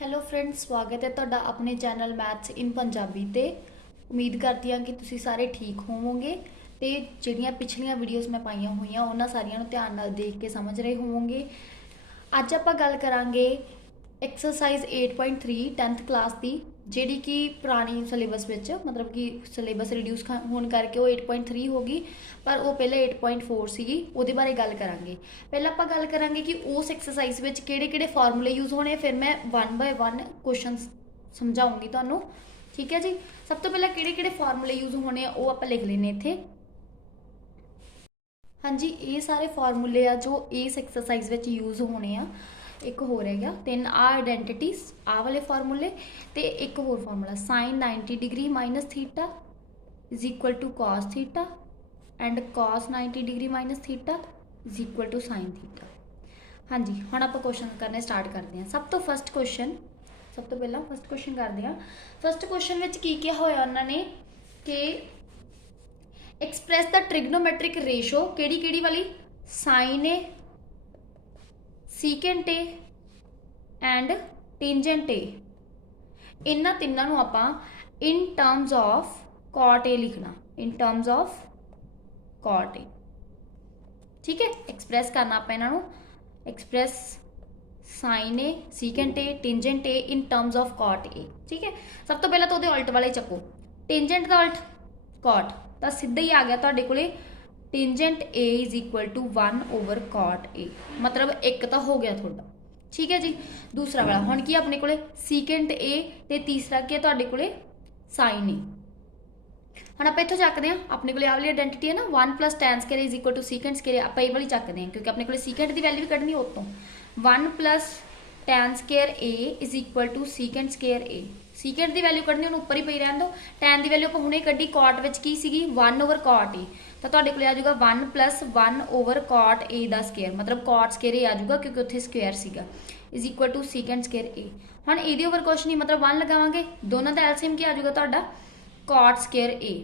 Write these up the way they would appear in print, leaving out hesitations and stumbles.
Hello friends, ਸਵਾਗਤ ਹੈ ਤੁਹਾਡਾ ਆਪਣੇ ਚੈਨਲ ਮੈਥਸ ਇਨ ਪੰਜਾਬੀ ਤੇ। ਉਮੀਦ ਕਰਦੀ ਹਾਂ ਕਿ ਤੁਸੀਂ ਸਾਰੇ ਠੀਕ ਹੋਵੋਗੇ ਤੇ ਜਿਹੜੀਆਂ ਪਿਛਲੀਆਂ ਵੀਡੀਓਜ਼ ਮੈਂ ਪਾਈਆਂ ਹੋਈਆਂ ਉਹਨਾਂ ਸਾਰੀਆਂ ਨੂੰ ਧਿਆਨ ਨਾਲ ਦੇਖ ਕੇ ਸਮਝ ਰਹੇ ਹੋਵੋਗੇ। ਅੱਜ ਆਪਾਂ ਗੱਲ ਕਰਾਂਗੇ ਐਕਸਰਸਾਈਜ਼ 8.3 10th ਕਲਾਸ ਦੀ, ਜਿਹੜੀ ਕਿ ਪੁਰਾਣੀ ਸਿਲੇਬਸ ਵਿੱਚ ਮਤਲਬ ਕਿ ਸਿਲੇਬਸ ਰਿਡਿਊਸ ਹੋਣ ਕਰਕੇ ਉਹ 8.3 ਹੋ ਗਈ, ਪਰ ਉਹ ਪਹਿਲੇ 8.4 ਸੀਗੀ। ਉਹਦੇ ਬਾਰੇ ਗੱਲ ਕਰਾਂਗੇ। ਪਹਿਲਾਂ ਆਪਾਂ ਗੱਲ ਕਰਾਂਗੇ ਕਿ ਉਸ ਐਕਸਰਸਾਈਜ਼ ਵਿੱਚ ਕਿਹੜੇ ਫਾਰਮੂਲੇ ਯੂਜ਼ ਹੋਣੇ, ਫਿਰ ਮੈਂ 1 ਬਾਏ 1 ਕੁਐਸਚਨ ਸਮਝਾਉਂਗੀ ਤੁਹਾਨੂੰ। ਠੀਕ ਹੈ ਜੀ। ਸਭ ਤੋਂ ਪਹਿਲਾਂ ਕਿਹੜੇ ਫਾਰਮੂਲੇ ਯੂਜ਼ ਹੋਣੇ ਆ ਉਹ ਆਪਾਂ ਲਿਖ ਲੈਨੇ ਇੱਥੇ। ਹਾਂਜੀ, ਇਹ ਸਾਰੇ ਫਾਰਮੂਲੇ ਆ ਜੋ ਇਸ ਐਕਸਰਸਾਈਜ਼ ਵਿੱਚ ਯੂਜ਼ ਹੋਣੇ ਆ। ਇੱਕ ਹੋਰ ਹੈਗਾ 3 ਆਈਡੈਂਟੀਟੀਜ਼, ਆਹ ਵਾਲੇ ਫਾਰਮੂਲੇ, ਤੇ ਇੱਕ ਹੋਰ formula sin 90 degree minus theta is equal to cos ਥੀਟਾ and cos 90 degree minus theta is equal to sin theta. ਹਾਂਜੀ, ਹੁਣ ਆਪਾਂ ਕੁਐਸਚਨ ਕਰਨੇ ਸਟਾਰਟ ਕਰਦੇ ਹਾਂ। ਸਭ ਤੋਂ ਪਹਿਲਾਂ ਫਸਟ ਕੁਐਸਚਨ ਕਰਦੇ ਹਾਂ। ਫਸਟ ਕੁਐਸਚਨ ਵਿੱਚ ਕੀ ਕਿਹਾ ਹੋਇਆ ਉਹਨਾਂ ਨੇ ਕਿ ਐਕਸਪ੍ਰੈਸ ਦਾ ਟ੍ਰਿਗਨੋਮੈਟ੍ਰਿਕ ਰੇਸ਼ੋ ਕਿਹੜੀ ਵਾਲੀ, sine A, secant A and tangent A. ਇਹਨਾਂ ਤਿੰਨਾਂ ਨੂੰ ਆਪਾਂ in terms of cot A ਲਿਖਣਾ, in terms of cot A। ठीक है, एक्सप्रैस करना आप इन्हों express sine A, secant A, tangent A in terms of cot A. ठीक है, सब तो पहले तो वो उल्ट वाले चक्को, टेंजेंट का उल्ट cot, तो सीधा ही आ गया तुहाडे कोले tangent A is equal to 1 over cot A, मतलब एक तो हो गया थोड़ा। ठीक है जी। दूसरा वाला हुण की अपने कोले सीकेंट ए ते तीसरा की है तुहाडे कोले साइन ए। हम आप इतों चकते हैं अपने को वाली आइडेंटिटी है ना 1 plus tan square is equal to secant square, आप ये वाली चकते हैं क्योंकि अपने को सीकेंट की वैल्यू भी कढ़नी उत्तों 1 plus tan square A is equal to secant square A. Secant की वैल्यू कढ़नी उन्होंने उपर ही पई रहन दो। टैन की वैल्यू आप हुणे कढ़ी, कॉट विच की सीगी 1 ओवर cot ए, तो तुहाडे कोले आ जाऊगा 1 प्लस 1 ओवर cot ए दा स्केयर, मतलब cot स्केयर ए आ जाऊगा क्योंकि उत्थे स्केयर सीगा, is equal to secant square A. हुण इहदे ओवर कुछ नहीं, मतलब 1 लगावांगे, दोनों का एलसीएम की आ जाऊगा तुहाडा cot स्केयर ए।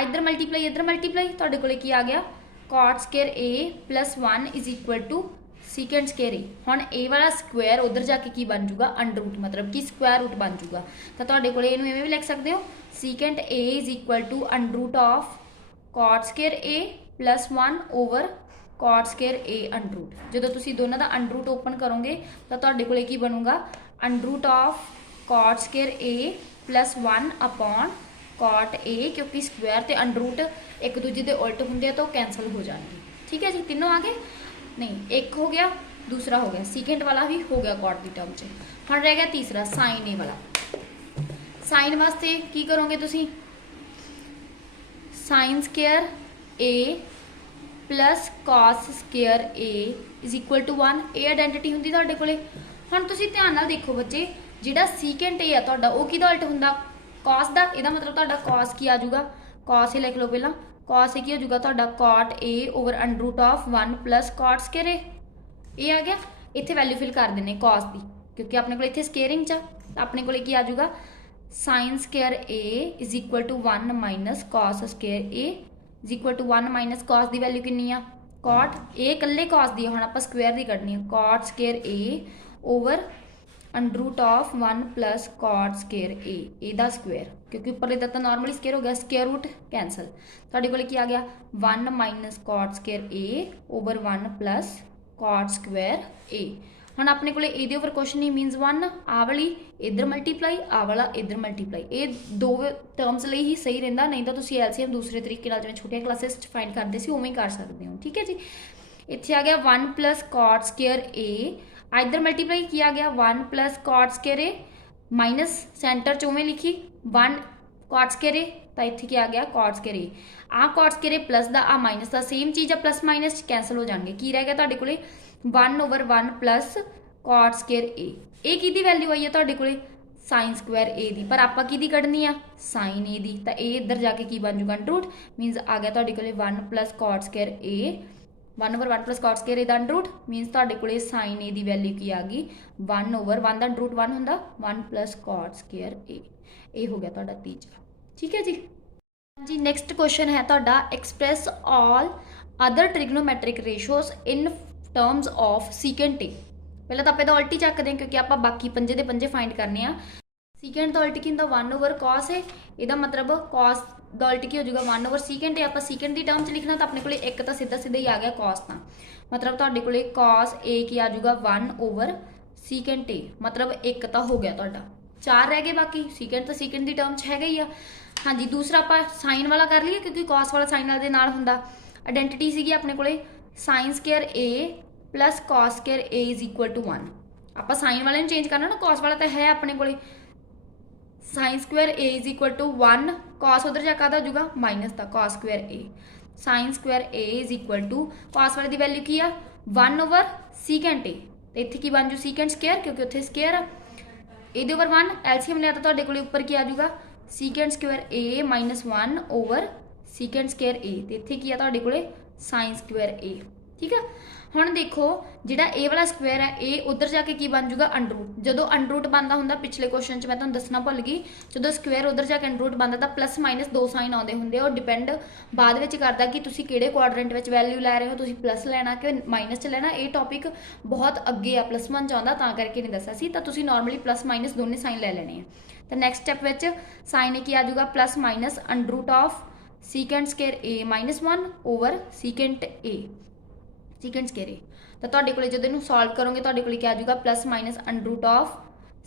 इधर मल्टीप्लाई तुहाडे कोले की आ गया cot square A plus 1 is equal to secant square A. हुण ए वाला स्क्वायर उधर जाके की बन जूगा अंडर रूट, मतलब कि स्क्वायर रूट बन जूगा। तो तुहाडे कोले इहनूं इवें भी लिख सकते हो secant A is equal to under root of cot square A plus 1 over cot square A under root. जो तुसीं दोनों का अंडर रूट ओपन करोगे तो तुहाडे कोले की बनूगा under root of cot square A plus 1 upon cot A, क्योंकि स्क्वायर ते अंडर रूट एक दूजे के उल्ट होंगे तो कैंसल हो जाएंगे। ठीक है जी, तीनों आ गए, नहीं एक हो गया, दूसरा हो गया सीकेंट वाला भी हो गया cot की टर्म से। हम रह गया तीसरा साइन ए वाला। साइन वास्ते की करोगे तुसी, sine square A plus cos square A is equal to 1, ये आइडेंटिटी होंगी तुहाडे कोले। हुण तुसी ध्यान नाल देखो बच्चे, जिहड़ा सीकेंट ए है तुहाडा वो किहदा उल्ट हुंदा, कॉस का, यदा मतलब तुहाडा कॉस की आ जाऊगा, कॉस ए लिख लो पहला, कॉस ए की हो जाऊगा तुहाडा cot A over under root of 1 plus cot square A. ये आ गया, इत्थे वैल्यू फिल कर देने कॉस की क्योंकि अपने को इत्थे स्केयरिंग च अपने को की आ जाऊगा sine square A is equal to 1 minus cos square A is equal to 1 minus cos की वैल्यू कितनी आ, cot ए कल्ले कॉस की, हुण आपां स्क्वायर की कढनी है cot square A over under root of 1 plus cot square A, एदा स्क्वायर, क्योंकि ऊपर इधर तो नॉर्मली स्केयर हो गया, स्केयर रूट कैंसल, तुहाडे कोले की आ गया 1 minus cot square A over 1 plus cot square ए। हुण अपने कोले इहदे ओवर कुछ नहीं, मीनस 1 आ वाली इधर मल्टीप्लाई, आ वाला इधर मल्टीप्लाई, ये दो टर्म्स लिए ही सही रहिंदा, नहीं तो तुसीं एलसीएम दूसरे तरीके नाल जिवें छोटियां क्लासेस फाइंड करदे सी उवें ही कर सकदे हो। ठीक है जी। इत्थे आ गया 1 प्लस cot स्केयर ए, इधर मल्टीप्लाई किया गया 1 plus cot square a, minus centre चौवें लिखी 1 cot स्केयर ए, तो इत्थे क्या आ गया cot square A, uh cot square A plus दा आ माइनस दा सेम चीज़ है, प्लस माइनस कैंसल हो जाएंगे, की रह गया तुहाडे कोले 1 over 1 plus cot square A. ये किहदी वैल्यू आई है तुहाडे कोले साइन स्क्वायर ए दी, पर आपां किहदी कढनी आ साइन ए दी, तो ये इधर जाके की बन जूगा अंडर रूट, मीनस आ गया तुहाडे कोले 1 plus cot square A 1 over 1 plus cot square a दा अंडर रूट, मीनस तुहाडे कोले साइन ए दी वैल्यू की आ गई 1 ओवर 1 दा अंडर रूट 1 हुंदा 1 प्लस cot स्केयर ए। ये हो गया तुहाडा तीजा। ठीक है जी। जी नैक्सट क्वेश्चन है तुहाडा express all other trigonometric ratios in terms of secant A. ਪਹਿਲਾਂ ਤਾਂ ਆਪਾਂ ਇਹਦਾ ਉਲਟ ਹੀ ਚੱਕਦੇ ਹਾਂ ਕਿਉਂਕਿ ਆਪਾਂ ਬਾਕੀ ਪੰਜੇ ਦੇ ਪੰਜੇ ਫਾਈਂਡ ਕਰਨੇ ਆ। ਸੀਕੈਂਟ ਦਾ ਉਲਟ ਕੀ ਹੁੰਦਾ 1/cos ਹੈ, ਇਹਦਾ ਮਤਲਬ cos ਦਾ ਉਲਟ ਕੀ ਹੋ ਜਾਊਗਾ 1/secant ਹੈ। ਆਪਾਂ ਸੀਕੈਂਟ ਦੀ ਟਰਮ 'ਚ ਲਿਖਣਾ ਤਾਂ ਆਪਣੇ ਕੋਲੇ ਇੱਕ ਤਾਂ ਸਿੱਧਾ ਸਿੱਧਾ ਹੀ ਆ ਗਿਆ cos, ਤਾਂ ਮਤਲਬ ਤੁਹਾਡੇ ਕੋਲੇ cos a ਕੀ ਆ ਜਾਊਗਾ 1/secant a, ਮਤਲਬ ਇੱਕ ਤਾਂ ਹੋ ਗਿਆ ਤੁਹਾਡਾ। 4 ਰਹਿ ਗਏ ਬਾਕੀ, ਸੀਕੈਂਟ ਤਾਂ ਸੀਕੈਂਟ ਦੀ ਟਰਮ 'ਚ ਹੈਗਾ ਹੀ ਆ। ਹਾਂਜੀ ਦੂਸਰਾ ਆਪਾਂ ਸਾਈਨ ਵਾਲਾ ਕਰ ਲਈਏ ਕਿਉਂਕਿ cos ਵਾਲਾ ਸਾਈਨ ਵਾਲੇ ਦੇ ਨਾਲ ਹੁੰਦਾ। ਆਇਡੈਂਟੀਟੀ ਸੀਗੀ ਆਪਣੇ ਕੋਲੇ sin square a plus cos square a is equal to 1। ਆਪਾਂ ਸਾਈਨ ਵਾਲੇ ਨੂੰ ਚੇਂਜ ਕਰਨਾ ਨਾ, cos ਵਾਲਾ ਤਾਂ ਹੈ ਆਪਣੇ ਕੋਲੇ। sin square a is equal to 1, cos उधर जा हो जाऊगा माइनस का cos square a, sin square a is equal to cos वाले की वैल्यू की आ 1/secant a, तो इत्थे की बन जू secant square क्योंकि उत्थे square आ, ये ओवर 1 एलसीएम लिया तो तुहाडे कोले उपर की आ जाऊगा secant square a minus 1/secant square a, तो इत्थे की आ तुहाडे कोले sin square a। ठीक है, हुण देखो जिहड़ा ए वाला स्क्वेयर है ए उधर जाके की बन जूगा अंडरूट। जो अंडरूट बनता होंगे पिछले क्वेश्चन मैं तुहानूं दसना भुल गई, जो स्क्वेयर उधर जाके अंडरूट बनता तो प्लस माइनस 2 साइन आते होंगे, और डिपेंड बाद में करता कि तुसीं किहड़े क्वाड्रेंट में वैल्यू लै रहे हो, तुसीं प्लस लेना कि माइनस च लेना। ये टॉपिक बहुत अगे आ प्लस 1 च आउंदा तां करके नहीं दस्सिया सी, तां तुसीं नॉर्मली प्लस माइनस दोनों साइन ले लेने हैं। तो नैक्सट स्टैप में साइन की आ जाऊगा plus minus under root of secant square a minus 1/secant a, secant square a. तो तुहाडे कोले जदों इहनूं सॉल्व करोगे तुहाडे कोले क्या आ जाऊगा plus minus under root of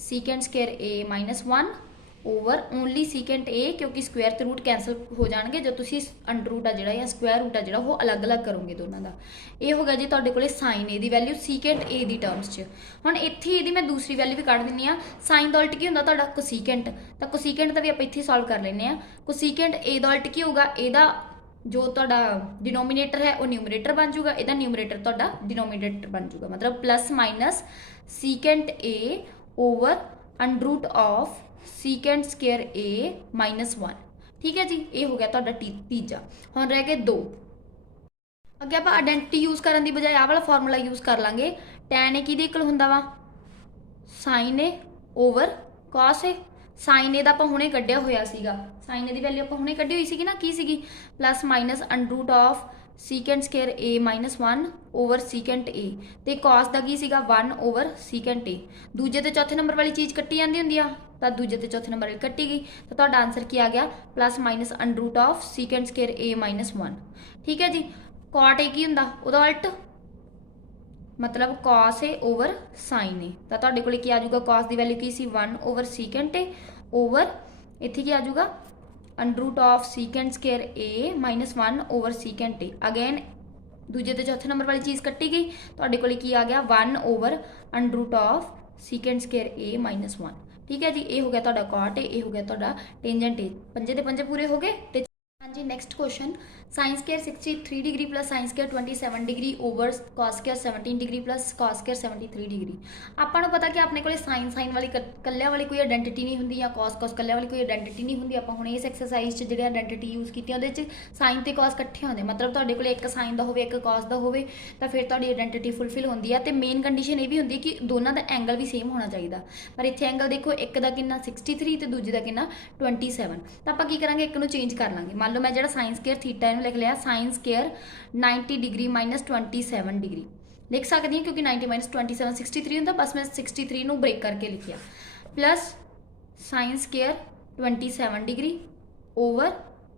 secant square a minus 1/ओनली सीकेंट ए, क्योंकि स्क्वेयर ते रूट कैंसल हो जाएंगे जो तुसीं अंडरूट आ जिहड़ा या स्क्वेयर रूट आ जिहड़ा वो अलग अलग करोगे दोनों का। ये हो गया जी तुहाडे कोले साइन ए दी वैल्यू सीकेंट ए दी टर्म्स च। हुण इत्थे इहदी मैं दूसरी वैल्यू भी कढ दिंदी आ। साइन दा उल्ट की हुंदा तुहाडा कोसीकेंट, तो कोसीकेंट दा भी आपां इत्थे सॉल्व कर लैंदे आ। कोसीकेंट ए दा उल्ट की होगा इहदा जो तुहाडा डिनोमीनेटर है वो न्यूमरेटर बन जूगा, इहदा न्यूमरेटर तुहाडा डिनोमीनेटर बन जूगा, मतलब plus minus secant a over under root of secant square a minus 1। ठीक है जी, ये हो गया तुहाडा तीजा। हुण रह गए 2। अगे आप आइडेंटिटी यूज करने की बजाय आ वाला फॉर्मूला यूज कर लांगे। टैन ए किहदे इक्वल हुंदा वा sign a over cos A. Sign a दा आपां हुणे कढिया होया सीगा, साइन ए दी वैल्यू आपां हुणे कढी हुई सीगी ना, की सीगी plus minus under root of secant square a minus 1/secant a, ते कॉस दा की सीगा 1/secant a। दूजे ते चौथे नंबर वाली चीज़ कट्टी जाती होंदी आ, तो दूजे ते चौथे नंबर वाली कट्टी गई, तो तुहाडा आंसर की आ गया plus minus under root of secant square a minus 1। ठीक है जी, कॉट ए की हुंदा उहदा उल्ट, मतलब कॉस ए ओवर साइन ए, तो तुहाडे कोले की आ जाऊगा कॉस की वैल्यू की सी 1/secant a ओवर इत्थे की आ जाऊगा under root of secant square a minus 1/secant a। Again दूजे ते चौथे नंबर वाली चीज़ कट्टी गई, तुहाडे कोले की आ गया 1/अंडरूट of secant square a minus 1। ठीक है जी, ये हो गया तुहाडा कॉट ए, ये हो गया तुहाडा टेंजेंट ए। पंजे ते पंजे पूरे हो गए। ते हाँ जी next question sine square 63 degree plus sine square 27 degree over cos square 17 degree plus cos square 73 degree. ਆਪਾਂ ਨੂੰ पता कि अपने को साइन साइन वाली कल्लिया वाली कोई आइडेंटिटी नहीं होंगी, या कॉस कॉस कल्लिया वाली कोई आइडेंटिटी नहीं होंगी। ਆਪਾਂ ਹੁਣ ਇਸ एक्सरसाइज 'ਚ ਜਿਹੜੇ आइडेंटिटी यूज ਕੀਤੀ ਉਹਦੇ 'ਚ साइन ਤੇ कॉस ਇਕੱਠੇ ਹੁੰਦੇ, मतलब ਤੁਹਾਡੇ ਕੋਲ ਇੱਕ साइन ਦਾ ਹੋਵੇ ਇੱਕ कॉस ਦਾ ਹੋਵੇ ਤਾਂ ਫਿਰ ਤੁਹਾਡੀ ਆइडेंटिटी फुलफिल ਹੁੰਦੀ ਆ। ਤੇ ਮੇਨ ਕੰਡੀਸ਼ਨ ਇਹ ਵੀ ਹੁੰਦੀ ਹੈ ਕਿ ਦੋਨਾਂ ਦਾ ਐਂਗਲ ਵੀ ਸੇਮ ਹੋਣਾ ਚਾਹੀਦਾ, ਪਰ ਇੱਥੇ ਐਂਗਲ ਦੇਖੋ ਇੱਕ ਦਾ ਕਿੰਨਾ 63 ਤੇ ਦੂਜੇ ਦਾ ਕਿੰਨਾ 27। ਤਾਂ ਆਪਾਂ ਕੀ ਕਰਾਂਗੇ ਇੱਕ ਨੂੰ ਚੇਂਜ ਕਰ ਲਾਂਗੇ। ਮੰਨ ਲਓ ਮੈਂ ਜਿਹੜਾ साइन स्केयर थीटा ਇਹਨੂੰ लिख लिया sine square 90 degree minus 27 degree लिख सकती हूँ, क्योंकि 90 माइनस 27 63 होंगे, बस मैं 63 नू ब्रेक करके लिखिया plus sine square 27 degree over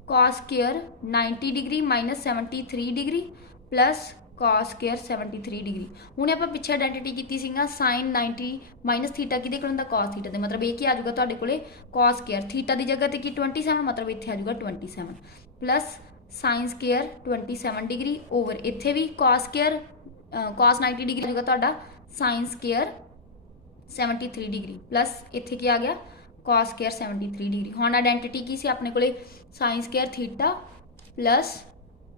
cos square 90 degree minus 73 degree plus cos square 73 degree. हुणे आपां पिछे आइडेंटिटी कीती सीगा साइन 90 माइनस थीटा किहदे कोल हुंदा कॉस थीटा दे, मतलब ये की आ जाऊगा तुहाडे कोले कॉस स्केयर थीटा की जगह ते की 27, मतलब इत्थे आ जाऊगा 27 plus sine square 27 degree over इत्थे भी कॉस स्केयर कॉस 90 डिग्री आ जाऊगा तुहाडा साइन स्केयर 73 डिग्री प्लस इत्थे की आ गया कॉस स्केयर 73 डिग्री। हुण आइडेंटिटी की सी अपने कोले sine square theta plus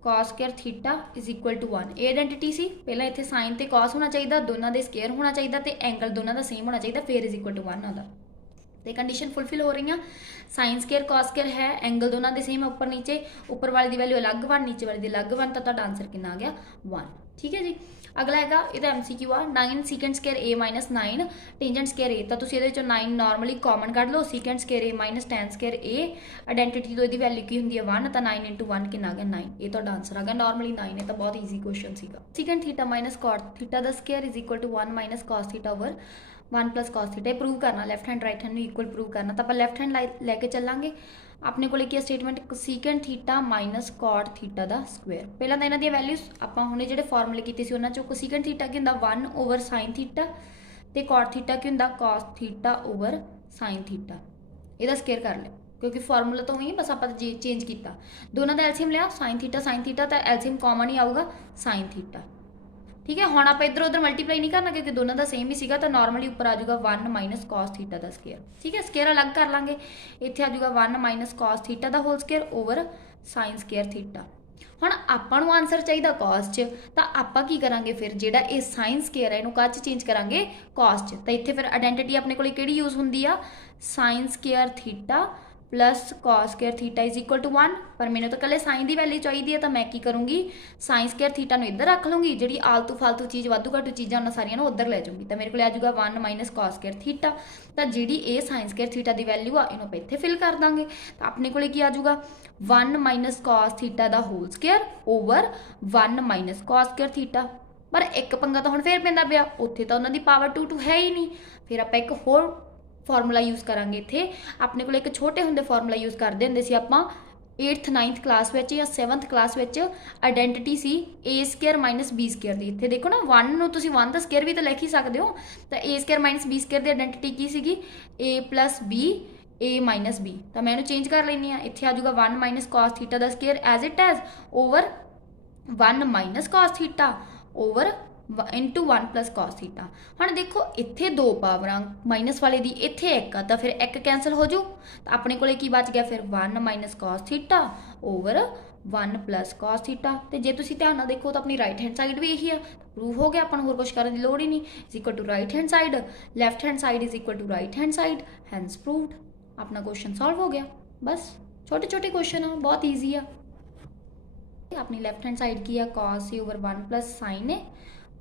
cos square theta is equal to 1। ये आइडेंटिटी सी पहला इत्थे साइन ते कॉस होना चाहिए, दोनों के स्केयर होना चाहिए, तो एंगल दोनों का सेम होना चाहिए, फिर इज इक्वल टू 1 आता। तो कंडीशन फुलफिल हो रही है। साइन स्केयर कॉस स्केयर है, एंगल दोनों के सेम है, ऊपर नीचे, ऊपर वाले की वैल्यू अलग 1 नीचे वाले की अलग 1, तो तुहाडा आंसर कितना आ गया 1। ठीक है जी। अगला है ਇਹਦਾ MCQ ਆ 9 secant square a minus 9 tangent square a, ਤਾਂ ਤੁਸੀਂ ਇਹਦੇ ਵਿੱਚੋਂ 9 ਨਾਰਮਲੀ ਕਾਮਨ ਕੱਢ ਲਓ, secant square a minus tan square a, identity ਤੋਂ ਇਹਦੀ ਵੈਲਿਊ ਕੀ ਹੁੰਦੀ ਹੈ 1, ਤਾਂ 9 into 1 ਕਿੰਨਾ ਆ ਗਿਆ 9, ਇਹ ਤੁਹਾਡਾ ਆਨਸਰ ਆ ਗਿਆ। ਨਾਰਮਲੀ 9 ਹੈ ਤਾਂ ਬਹੁਤ ਈਜ਼ੀ ਕੁਐਸਚਨ ਸੀਗਾ। secant theta minus cot theta ਦਾ square is equal to 1 minus cos theta over 1 plus cos theta। ਇਹ ਪ੍ਰੂਵ ਕਰਨਾ, ਲੈਫਟ ਹੈਂਡ ਰਾਈਟ ਹੈਂਡ ਨੂੰ ਇਕੁਅਲ ਪ੍ਰੂਵ ਕਰਨਾ, ਤਾਂ ਆਪਾਂ ਲੈਫਟ ਹੈਂਡ ਲੈ ਕੇ ਚੱਲਾਂਗੇ। ਆਪਣੇ ਕੋਲੇ ਕੀ statement secant theta minus cot theta ਦਾ ਸਕੁਅਰ। ਪਹਿਲਾਂ ਤਾਂ ਇਹਨਾਂ ਦੀਆਂ ਵੈਲਿਊਜ਼ ਆਪਾਂ ਹੁਣੇ ਜਿਹੜੇ ਫਾਰਮੂਲੇ ਕੀਤੇ ਸੀ ਉਹਨਾਂ ਚੋਂ secant theta ਕੀ ਹੁੰਦਾ 1 over sin theta ਤੇ cot theta ਕੀ ਹੁੰਦਾ cos theta over sin theta। ਇਹਦਾ ਸਕੁਅਰ ਕਰ ਲਿਓ ਕਿਉਂਕਿ ਫਾਰਮੂਲਾ ਤਾਂ ਉਹੀ ਬਸ ਆਪਾਂ ਚੇਂਜ ਕੀਤਾ। ਦੋਨਾਂ ਦਾ ਐਲਸੀਐਮ ਲਿਆ sin theta ਤਾਂ ਐਲਸੀਐਮ ਕਾਮਨ ਹੀ ਆਊਗਾ sin theta। ठीक है, ਹੁਣ ਆਪਾਂ ਇੱਧਰ ਉੱਧਰ ਮਲਟੀਪਲਾਈ ਨਹੀਂ ਕਰਨਾ ਕਿਉਂਕਿ ਦੋਨਾਂ ਦਾ ਸੇਮ ਹੀ ਸੀਗਾ, ਤਾਂ ਨਾਰਮਲੀ ਉੱਪਰ ਆ ਜਾਊਗਾ 1 ਮਾਈਨਸ cos ਥੀਟਾ ਦਾ ਸਕੁਅਰ। ਠੀਕ ਹੈ, ਸਕੁਅਰ ਅਲੱਗ ਕਰ ਲਾਂਗੇ, ਇੱਥੇ ਆ ਜਾਊਗਾ 1 ਮਾਈਨਸ cos ਥੀਟਾ ਦਾ whole square over sin square theta. ਹੁਣ ਆਪਾਂ ਨੂੰ ਆਨਸਰ ਚਾਹੀਦਾ cos 'ਚ, ਤਾਂ ਆਪਾਂ ਕੀ ਕਰਾਂਗੇ ਫਿਰ ਜਿਹੜਾ ਇਹ sin ਸਕੁਅਰ ਹੈ ਇਹਨੂੰ ਕਾਹ 'ਚ ਚੇਂਜ ਕਰਾਂਗੇ cos 'ਚ। ਤਾਂ ਇੱਥੇ ਫਿਰ ਆਇਡੈਂਟੀਟੀ ਆਪਣੇ ਕੋਲ ਕਿਹੜੀ ਯੂਜ਼ ਹੁੰਦੀ ਆ sin square theta plus cos square theta is equal to 1, पर मैंने तो कल साइन की वैल्यू चाहिए तो मैं की करूँगी साइन स्क्वायर थीटा इधर रख लूँगी, जी आलतू फालतू चीज़ वाधू घट्टू चीज़ा उन्होंने सारिया उधर लै जाऊँगी, तो मेरे को आ जाऊगा 1 माइनस cos स्क्वायर थीटा। तो जी ये साइन स्क्वायर थीटा की वैल्यू आ इन्होंने इतने फिल कर देंगे, तो अपने को की आ जाऊगा 1 माइनस cos थीटा का whole square over 1 minus cos square theta. पर एक पंगा तो हम फिर पैंदा पिया, उत्थे तो उन्होंने पावर 2 है ही नहीं, फिर आप एक होर फॉर्मूला यूज़ करांगे। इत्थे अपने को एक छोटे होंदे फॉर्मूला यूज़ करते होंदे सी आपां 8th 9th क्लास में या 7th क्लास में आइडेंटिटी सी ए स्क्वायर माइनस बी स्क्वायर की। इत्थे देखो ना 1 नूं तुसीं 1 का स्क्वायर भी तो लिख ही सकते हो, तो A square minus B square की आइडेंटिटी की सीगी A plus B A minus B, तो मैं इहनूं चेंज कर लैनी आ, इत्थे आ जाऊगा 1 माइनस cos थीटा का square as it is over 1 minus cos theta over into 1 plus cos theta. हाँ देखो इत्थे दो पावर माइनस वाले दी, इत्थे एक आ, तो फिर एक कैंसल हो जू, तो अपने को की बच गया फिर 1 minus cos theta over 1 plus cos theta. तो जे तुसीं ध्यान नाल देखो तो अपनी राइट हैंड साइड भी यही है, प्रूव हो गया, अपन होर कुछ करने की लोड़ ही नहीं। Is equal to right hand side, left hand side is equal to right hand side, hence proved. अपना क्वेश्चन सॉल्व हो गया। बस छोटे छोटे क्वेश्चन है, बहुत ईजी है। अपनी लैफ्ट हैंड साइड की है cos A over 1 plus sine a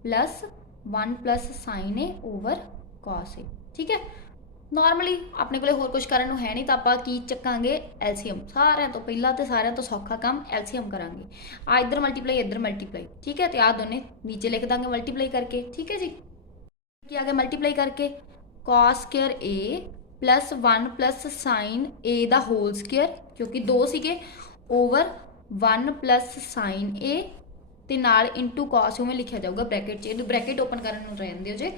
plus 1 plus sine a over cos ए। ठीक है, नॉर्मली अपने को होर कुछ करन नूं है नहीं, तो आप की चकांगे एलसीएम, सारिਆਂ तो पहला तो सारिਆਂ तो सौखा काम एलसीएम करांगे। आ इधर मल्टीप्लाई इधर मल्टीप्लाई, ठीक है, तो आ दोनों नीचे लिख देंगे मल्टीप्लाई करके। ठीक है जी, क्या आ गया मल्टीप्लाई करके cos square a plus 1 plus sine a दा होल स्क्वायर, क्योंकि दो सीगे ओवर 1 प्लस साइन ए ਤੇ ਨਾਲ इंटू cos उमें लिखा जाऊगा ब्रैकेट च, ब्रैकेट ओपन करने रहते हो जे।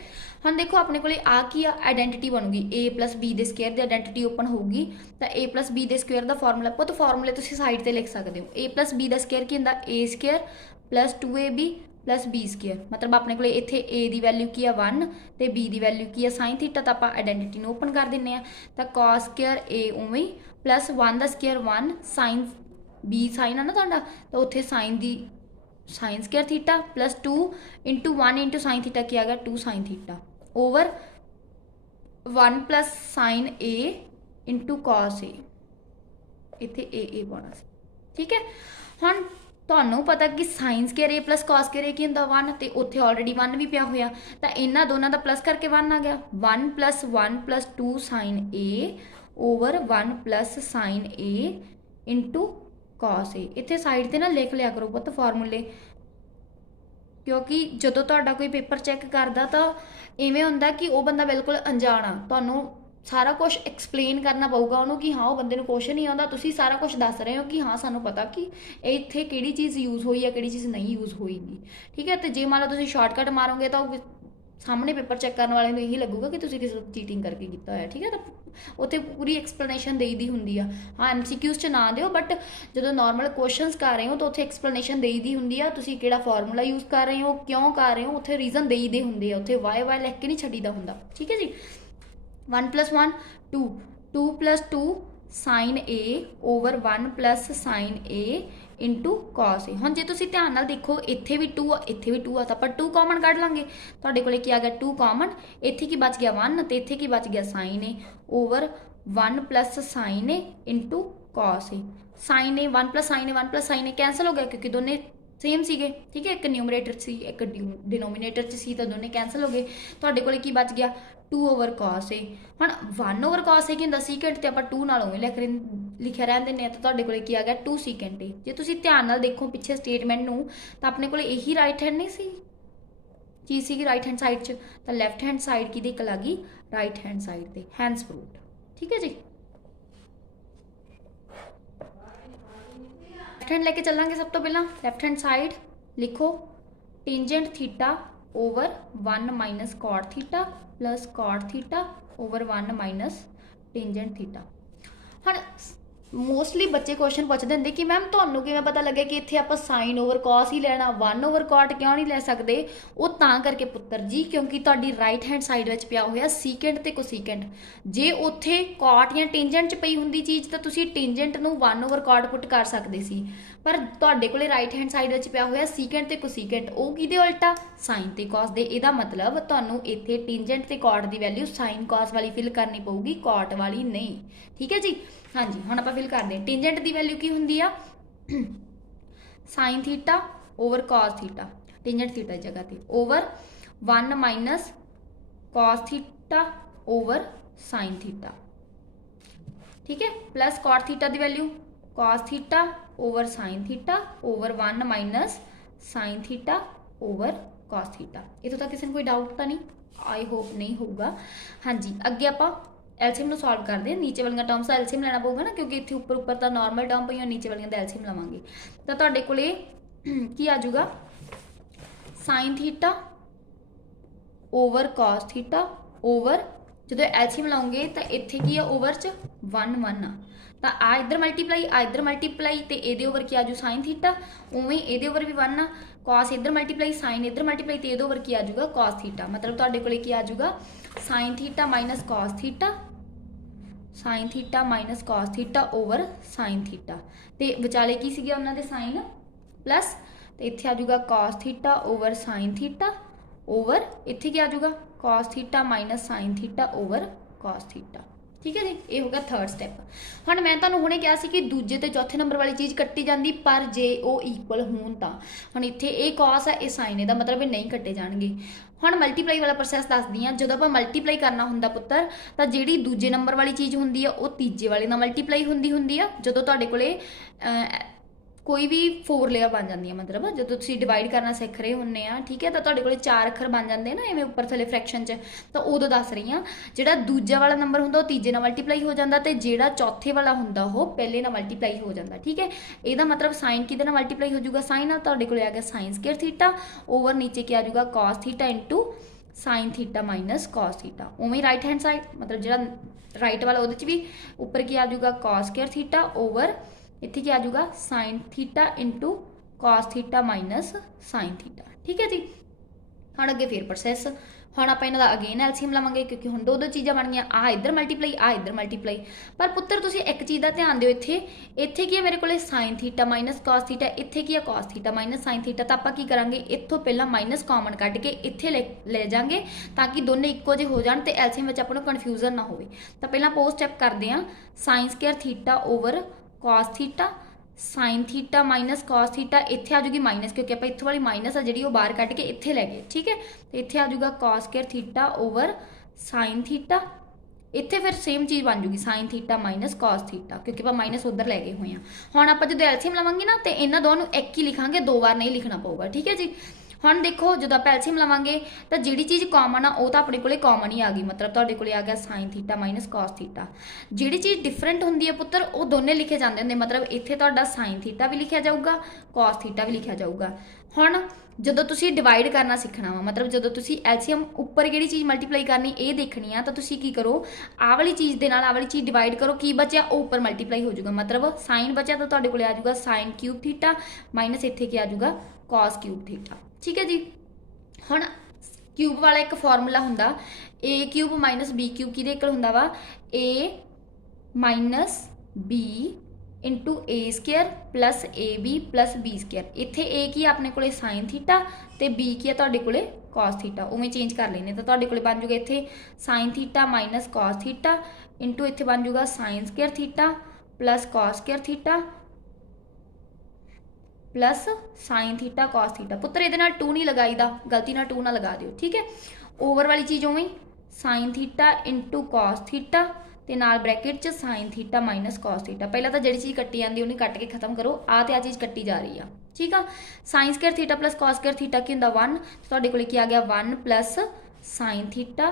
हम देखो अपने को आ की आइडेंटिटी बनूगी ए प्लस बी के स्क्वायर की आइडेंटिटी ओपन होगी, तो ए प्लस बी के स्क्वायर का फॉर्मूला पुत फॉर्मूले तुम साइड पर लिख सकते हो। ए प्लस बी का स्क्वायर की होंगे a square plus 2ab plus b square, मतलब अपने को इत्थे ए की वैल्यू की है 1 तो बी की वैल्यू की है साइन थीटा, तो आप आइडेंटिटी ओपन कर दें, तो cos स्क्वायर ए उवें प्लस 1 का स्क्वायर 1 साइन बी साइन है ना तुहाडा, तो उत्थे साइन की sine square theta plus 2 into 1 into sine theta क्या आ गया 2 sine theta over 1 plus sine a into cos a, इत्थे ए पाना सी। ठीक है, हुण तुहानूं पता कि sine square a plus cos square ए की हुंदा 1, तो उत्थे ऑलरेडी 1 भी पिया होया, तो इन्हां दोनों का प्लस करके 1 आ गया 1 plus 2 sign a over 1 plus sine a into cos ए। इत्थे साइड ते ना लिख लिया करो पुत फॉर्मूले, क्योंकि जदों तुहाडा कोई पेपर चैक करदा तो इवें हुंदा कि वो बंदा बिल्कुल अनजाण आ, तुहानूं सारा कुछ एक्सप्लेन करना पऊगा उन्होंने कि हाँ वो बंदे नूं कुछ नहीं आउंदा, तुसीं सारा कुछ दस रहे हो कि हाँ सानूं पता कि इत्थे किहड़ी चीज़ यूज़ हुई है किहड़ी चीज़ नहीं यूज़ हुई नहीं। ठीक है, तो जे मान लो तुसीं शॉर्टकट मारोगे तो सामने पेपर चैक करने वाले को यही लगूगा कि तुसीं किसी चीटिंग करके किया है। ठीक है, तो उत्थे पूरी एक्सप्लेनेशन देई दी हुंदी आ। हाँ MCQs च ना दिओ, बट जो नॉर्मल क्वेश्चनस कर रहे हो तो उत्थे एक्सप्लेनेशन देई दी हुंदी आ, तुसीं किहड़ा फॉर्मूला यूज़ कर रहे हो क्यों कर रहे हो, उत्थे रीजन देई दे हुंदे आ, उत्थे वाई लिख के नहीं छड्डीदा हुंदा। ठीक है जी, 1 plus 1 2 2 plus 2 sign a over 1 plus sine a into cos ए। हम जो तुम ध्यान नाल देखो इत्थे भी 2 आ इत्थे भी 2 आ, तो आप 2 कॉमन कढ़ लांगे, तुहाडे कोले की आ गया 2 कॉमन, इत्थे की बच गया 1 तो इत्थे की बच गया sign a over 1 plus sine a into cos A. Sign a 1 plus sine a 1 plus sine A cancel हो गया, क्योंकि दोनों सेम सीगे, ठीक है। एक न्यूमरेटर सी एक डिनोमीनेटर च सी, तो दोनों कैंसल हो गए। तुहाडे कोले की बच गया 2/cos ए। हुण 1/cos ए की हुंदा सीकेंट, ते आपां 2 नाल उवें लिखिया रहन दिंदे आ, तो तुहाडे कोले की आ गया 2 सीकेंट ए। जे तुसीं ध्यान नाल देखो पिछे स्टेटमेंट नूं, तां अपने कोले यही राइट हैंड नहीं सी चीज़ सी राइट हैंड साइड च, तो लैफ्ट हैंड साइड की निकल आ गई राइट हैंड साइड ते, हैंड्स प्रूव्ड, ठीक है जी। लैफ्ट हैंड लेके चलांगे सब तो पहला। लैफ्ट हैंड साइड लिखो tangent theta over 1 minus cot theta plus cot theta over 1 minus tangent theta. हाँ मोस्टली बच्चे क्वेश्चन पूछते होंगे कि मैम तुहानू किवें पता लगे कि इत्थे आपां साइन ओवर कॉस ही लेना, 1/cot क्यों नहीं ले सकते? वो तां करके पुत्तर जी क्योंकि तुहाडी राइट हैंड साइड विच पिया होया सीकेंट ते कोसीकेंट। जे उत्थे कॉट या टेंजेंट च पई हुंदी चीज़ तां तुसीं टेंजेंट नूं 1/cot पुट कर सकदे सी, पर तुहाडे कोले राइट हैंड साइड विच पिया होया सीकेंट ते कोसीकेंट, वो किहदे उल्टा साइन ते कॉस दे। इहदा मतलब तुहानू इत्थे टेंजेंट ते कॉट दी वैल्यू साइन कॉस वाली फिल करनी पऊगी, कॉट वाली नहीं, ठीक है जी। हाँ जी हुण आपां फिल करदे हां। टेंजेंट की वैल्यू की हुंदी आ sine theta over cos theta, tangent theta की जगह ते over 1 minus cos theta over sine theta, ठीक है, प्लस कॉट थीटा की value cos theta over sine theta over 1 minus sine theta over cos theta. इतों तक किसी ने कोई डाउट तो नहीं? आई होप नहीं होगा। हाँ जी अगे आपां एलसीएम सॉल्व करते हैं। नीचे वाली टर्म्स का एलसीएम लेना पऊगा ना, क्योंकि इतने उपर तो नॉर्मल टर्म पई, नीचे वाली का एलसीएम लवांगे। तो तुहाडे कोले की आ जाऊगा sine theta over cos theta over, जो एलसीएम लाओगे तो इत्थे की ओवर च 1 1 आ, तो आ इधर मल्टीप्लाई आ इधर मल्टीप्लाई, तो ये ओवर की आजू साइन थीटा, उवें ये ओवर भी 1 आ, कॉस इधर मल्टीप्लाई साइन इधर मल्टीप्लाई, तो ये ओवर की आ जाऊगा कॉस थीटा। मतलब तुहाडे कोले की आ जाऊगा sine theta minus cos theta, sine theta minus cos theta over sine theta, तो विचाले की सी उन्होंने साइन प्लस, तो इत्थे आ जाऊगा cos theta over sine theta over इत्थे क्या आ जाऊगा cos theta minus sine theta over cos theta, ठीक है जी। ये हो गया थर्ड स्टैप। हुण मैं तुहानूं हुणे कहा सी कि दूजे ते चौथे नंबर वाली चीज़ कट्टी जाती, पर जे वो ईक्वल होण तां। हुण इत्थे ये कॉस है ये साइन, इहदा मतलब ये नहीं कट्टे जाणगे। हुण मल्टीप्लाई वाला प्रोसैस दसदी हां। जदों आपां मल्टीप्लाई करना हुंदा पुत्तर, तां जिहड़ी दूजे नंबर वाली चीज़ हुंदी आ वो तीजे वाले नाल मल्टीप्लाई हुंदी आ। जदों तुहाडे कोले कोई भी 4 लेयर बन जाती है, मतलब जो तुम डिवाइड करना सीख रहे होंगे आ, ठीक है, तो तुहाडे कोले 4 अखर बन जाते हैं ना इवें उपर थले फ्रैक्शन च, तो उदों दस रही हाँ जिहड़ा दूजा वाला नंबर हुंदा तीजे नाल मल्टीप्लाई हो जाता, तो जिहड़ा चौथे वाला हुंदा वो पहले नाल मल्टीप्लाई हो जाता, ठीक है। ਇਹਦਾ मतलब साइन किहदे नाल मल्टीप्लाई हो जाऊगा साइन नाल, तुहाडे कोले आ गया साइन स्क्वायर थीटा ओवर नीचे क्या आ जाऊगा cos theta into sine theta minus cos theta. उवें राइट हैंड साइड मतलब जिहड़ा राइट वाला उहदे च भी उपर क्या आ जाऊगा कॉस स्क्वायर थीटा ओवर इत्थे क्या आ जाऊगा sine theta into cos theta minus sine theta, ठीक है जी। हुण अगे फिर प्रोसैस, हुण आपां इन्हां दा अगेन एलसीएम लवांगे क्योंकि हुण दो चीज़ां बन गईआं, आ इधर मल्टीप्लाई आ इधर मल्टीप्लाई। पर पुत्तर तुसीं एक चीज़ का ध्यान दिओ, इत्थे की है मेरे कोले sign theta minus cos theta, इत्थे की है cos theta minus sine theta, तो आपां की करांगे इत्थों पहला माइनस कॉमन कढ के इत्थे ले जाएंगे ताकि दोनों इक्को जे हो जाण ते एलसीएम विच आपां नूं कन्फ्यूजन ना होवे। तो पहला आपां स्टैप करदे हां sign square theta over cos theta sine theta minus cos theta, इत्थे आ जाऊगी माइनस क्योंकि आप इत्थों वाली माइनस आ जी बाहर कट के इत्थे लै गए, ठीक है। तो इत्थे आ जाऊगा cos square theta over sine theta, इत्थे फिर सेम चीज़ बन जूगी sine theta minus cos theta क्योंकि आप माइनस उधर लै गए हुए हैं। हुण आप जो एलसीएम लवांगे ना तो इन्हां दोनों एक ही लिखांगे, 2 बार नहीं लिखना पऊगा, ठीक है जी। हुण देखो जो आप एलसीएम लवांगे तो जिहड़ी चीज़ कॉमन आ वो तो अपने कोले कॉमन ही आ गई, मतलब तुहाडे कोले आ गया sign theta minus cos theta. जिहड़ी चीज़ डिफरेंट हुंदी है पुत्तर वो दोने लिखे जाते होंगे, मतलब इत्थे तुहाडा साइन थीटा भी लिखा जाऊगा कॉस थीटा भी लिखा जाऊगा। हुण जदों तुसीं डिवाइड करना सीखना वा, मतलब जदों तुसीं एलसीएम उपर किहड़ी चीज़ मल्टीप्लाई करनी ये देखनी आ, तो तुसीं की करो आ वाली चीज़ दे नाल आ वाली चीज़ डिवाइड करो, की बचा वो उपर मल्टीप्लाई हो जाऊगा, मतलब साइन बचा तो तुहाडे कोले आ जाऊगा साइन क्यूब थीटा माइनस इत्थे की आ जाऊगा कॉस क्यूब थीटा, ठीक है जी। हुण क्यूब वाला एक फॉर्मूला हुंदा a cube minus b cube किहदे इक्वल हुंदा वा a minus b into a square plus a b plus b square. इत्थे ए की अपने कोले साइन थीटा ते बी की है तुहाडे कोले कॉस थीटा, उवें चेंज कर लेने तो तुहाडे कोले बन जूगा इत्थे sine theta minus cos theta into इत्थे बन जूगा sine square theta plus cos square theta plus sine theta cos theta. पुत्र ये 2 नहीं लगाईदा, गलती ना 2 ना लगा दियो, ठीक है। ओवर वाली चीज़ उवें sine theta into cos theta ते नाल ब्रैकेट च sine theta minus cos theta. पहला तो जिहड़ी चीज़ कट्टी जाती उन्हें कट के खत्म करो, आ तो आ चीज़ कट्टी जा रही है, ठीक है। Sign square theta plus cos square theta की होंदा 1, तुहाडे कोल की आ गया 1 plus sine theta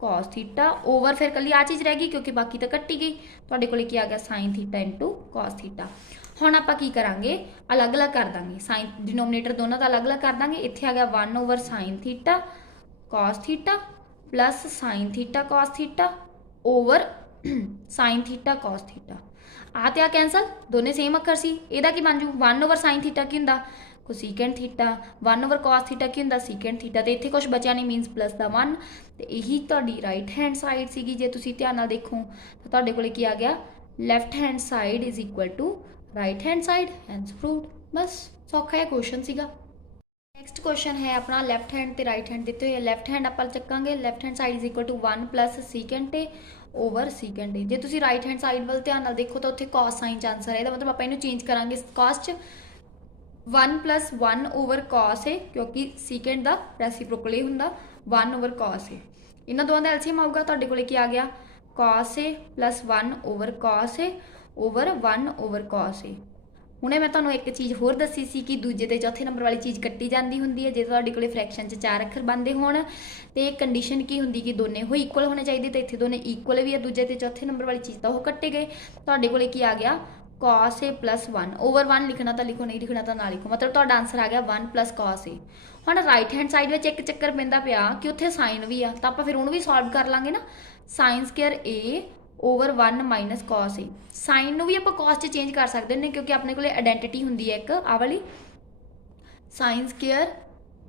cos theta over फिर कली आ चीज़ रह गई क्योंकि बाकी तो कट्टी गई। तुहाडे कोल की आ गया sign theta into cos theta. हुण आपां की करांगे, अलग अलग कर देंगे, साइन डिनोमीनेटर दोनों का अलग अलग कर देंगे। इत्थे आ गया 1 over sine theta cos theta plus sine theta cos theta over sine theta cos theta. आ ते आ कैंसल, दोने सेम अखर सी। इहदा की बन जू 1 ओवर साइन थीटा की हुंदा cosecant theta, 1 over cos theta की हुंदा सीकेंट थीटा। तो इत्थे कुछ बचा नहीं, मीनस प्लस दा 1। तो यही तुहाडी राइट हैंड साइड सीगी। जे तुसीं ध्यान नाल देखो तो तुहाडे कोले की आ गया left hand side is equal to right hand side, hence proved. बस सौखा है क्वेश्चन सीगा। नैक्सट क्वेश्चन है अपना लैफ्ट हैंड तो राइट हैंड दिते हुए। लैफ्ट हैंड आप चक्कांगे, left hand side is equal to 1 plus secant a over secant a. जे तुसीं राइट हैंड साइड वाल ध्यान नाल देखो तो उत्थे कॉस साइन च आंसर है, इहदा मतलब आपां इहनूं चेंज करांगे कॉस च 1 प्लस 1 ओवर कॉस है क्योंकि सीकेंट का रेसिप्रोकल हुंदा 1 ओवर कॉस है। इन्होंने दोनों का एलसीएम आऊगा, तुहाडे कोले की आ गया कॉस है प्लस 1 ओवर कॉस है ओवर 1 ओवर कॉस है। हुणे मैं तुहानूं एक चीज़ होर दसी सी कि दूजे ते चौथे नंबर वाली चीज़ कट्टी जाती हुंदी है। जे तुहाडे कोले फ्रैक्शन च 4 अखर बनते होण ते कंडीशन की हुंदी कि दोने हो इक्वल होने चाहिए, तो इत्थे दोने इक्वल भी है, दूजे ते चौथे नंबर वाली चीज़ तो वो कट्टे गए। तुहाडे कोले की आ गया कॉस ए प्लस 1 ओवर 1 लिखना तो लिखो, नहीं लिखना तो ना लिखो, मतलब तुहाडा आंसर आ गया 1 प्लस कॉस ए। हुण राइट हैंड साइड में एक चक्कर पैंदा पिया कि उत्थे साइन भी आ, तो आपां फिर उहनूं भी सॉल्व कर लांगे ना। Sine square A over 1 minus cos A. Sign नूं भी आपां कॉस च चेंज कर सकते हैं क्योंकि अपने कोले आइडेंटिटी हुंदी है एक आ वाली sine square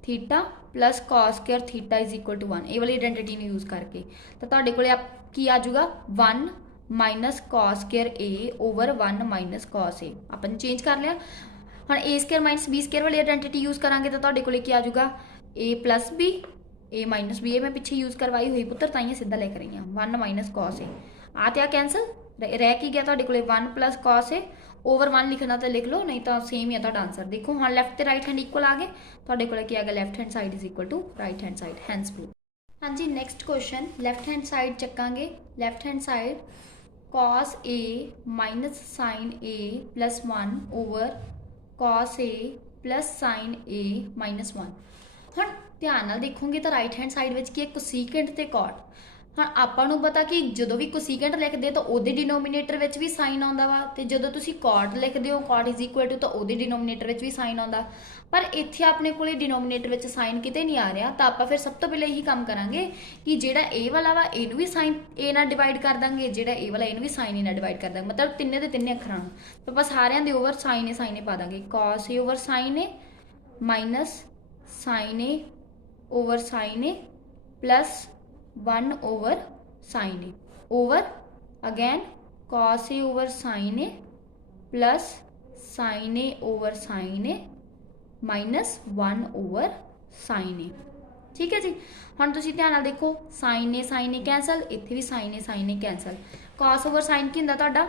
theta plus cos square theta is equal to 1, ये वाली आइडेंटिटी यूज करके। तो तुहाडे कोले आप की आ जाऊगा 1 minus cos square A over 1 minus cos A. Upon change कर लिया। हम ए स्क्वायर माइनस बी स्क्वायर वाली आइडेंटिटी यूज करांगे तो तुहाडे कोले की आ जाऊगा ए प्लस बी ए माइनस बी। ए मैं पिछे यूज करवाई हुई पुत्र, ताइयां सीधा लेकर रही हूँ 1 माइनस कॉस ए। आ तो आ कैंसल रह की गया तुहाडे कोले 1 प्लस कॉस ए ओवर 1 लिखना तो लिख लो, नहीं तो सेम ही है तुहाडा आंसर। देखो हाँ लैफ्ट ते राइट हैंड इक्वल आ गए, तुहाडे कोले की आ गया left hand side is equal to right hand side, hence prove. हाँ जी next question left hand side चक्कांगे। Left hand side cos a minus sine a plus 1 over cos a plus sine a minus 1। हम ध्यान नाल देखोगे तो right hand side में की है कोसीकेंट ते कॉट। हाँ आपां नूं पता कि जो भी कोसीकेंट लिखते तो वो डिनोमीनेटर में भी साइन आता वा, तो जो तुसीं कॉट लिखते हो कॉट इज इक्वल टू तो वो डिनोमीनेटर में भी साइन आता। पर इत्थे अपने को डिनोमीनेटर में साइन किते नहीं आ रहा, तो आप फिर सब तो पहले यही काम करांगे कि जेड़ा ए वाला वा इनू भी साइन ए नाल डिवाइड कर देंगे, जेड़ा ए वाला इनू भी साइन ए नाल डिवाइड कर देंगे, मतलब तिन्ने दे तिन्ने अखरां तो बस सारिਆਂ ਦੇ ओवर साइन ए पा देंगे। Cos A over sine a minus sine a over sine a plus 1 over sine a over again cos A over sine a plus sine a over sine a minus 1 over sine ए। ठीक है जी। हम तुम ध्यान नाल देखो sign ए cancel, इत्थे भी sign ए cancel. Cos over sign की हुंदा तुहाडा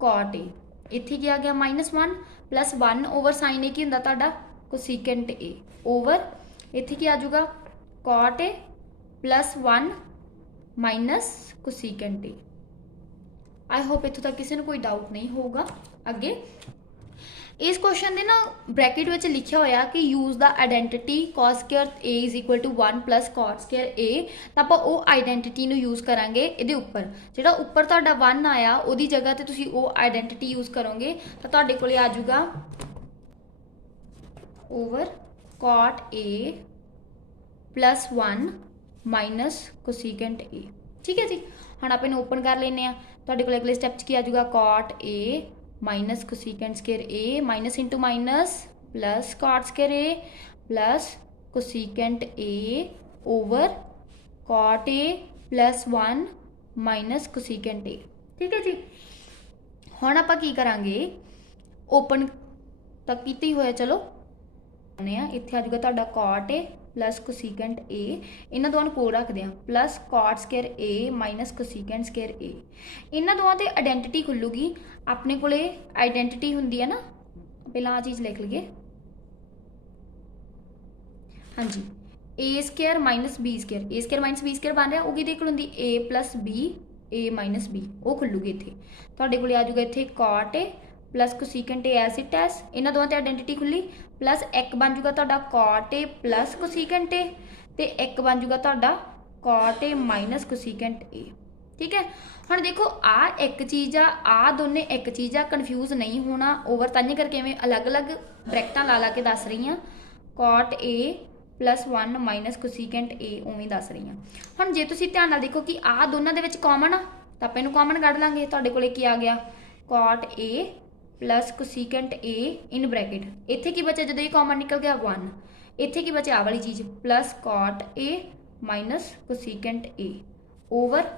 कॉट ए, इत्थे की आ गया -1 प्लस 1 ओवर साइन ए की हुंदा तुहाडा कोसीकेंट ए ओवर इत्थे की आ जाऊगा cot A plus 1 minus cosecant a. I hope इतों तक किसी को कोई डाउट नहीं होगा। अगे इस क्वेश्चन के ना ब्रैकेट में लिखा होया कि use the identity cos square a is equal to 1 plus cot square a. तो आप वो आइडेंटिटी यूज करांगे ये उपर जो उपर तुहाडा 1 आया वो जगह तो तुसीं वो आइडेंटिटी यूज करोगे तो तुहाडे कोले आ जाऊगा over cot A plus 1 minus cosecant a. ठीक है जी। हम आप इन्हें ओपन कर लेने तुहाडे कोल अगले स्टैप की आ जाऊगा cot a minus cosecant square a minus into minus plus cot square a plus cosecant a over cot A plus 1 minus cosecant a. ठीक है जी। हुण आपां की करांगे ओपन तक कीती होया, चलो इत्थे आ जाऊगा तुहाडा कॉट ए प्लस कोसीकेंट ए, इन्हां दोवां नूं कोल रखदे हां plus cot square a minus cosecant square ए। इन्हां दोवां ते आइडेंटिटी खुलूगी। अपने कोले आइडेंटिटी हुंदी है ना पहला आ चीज़ लिख लीए। हाँ जी, A square minus B square, A square minus B square बन रहा, वो कि होंगी A plus B A minus B, वो खुलूगी इत्थे तुहाडे कोले आ जाऊगा इत्थे cot A plus cosecant A as it is, इन्हां दोवां ते आइडेंटिटी खुली, प्लस एक बन जूगा तुहाडा कॉट ए प्लस कोसीकेंट ए ते एक बन जूगा तुहाडा cot a minus cosecant a. ठीक है, हुण देखो आ एक चीज़ आ दोने एक चीज़ आ, कन्फ्यूज नहीं होना ओवर, ताइयों करके मैं अलग अलग ब्रैकेटां ला के दस रही हाँ। Cot A plus 1 minus cosecant a उवें दस रही हाँ। हुण जे तुसीं ध्यान नाल देखो कि आ दोनों दे विच कॉमन आ तां आपां इहनूं कॉमन कढ लांगे, तुहाडे कोले की आ गया cot A plus cosecant A in bracket, इत्थे की बचा जदों ये कॉमन निकल गया 1, इत्थे की बचे आ वाली चीज़ plus cot a minus cosecant a over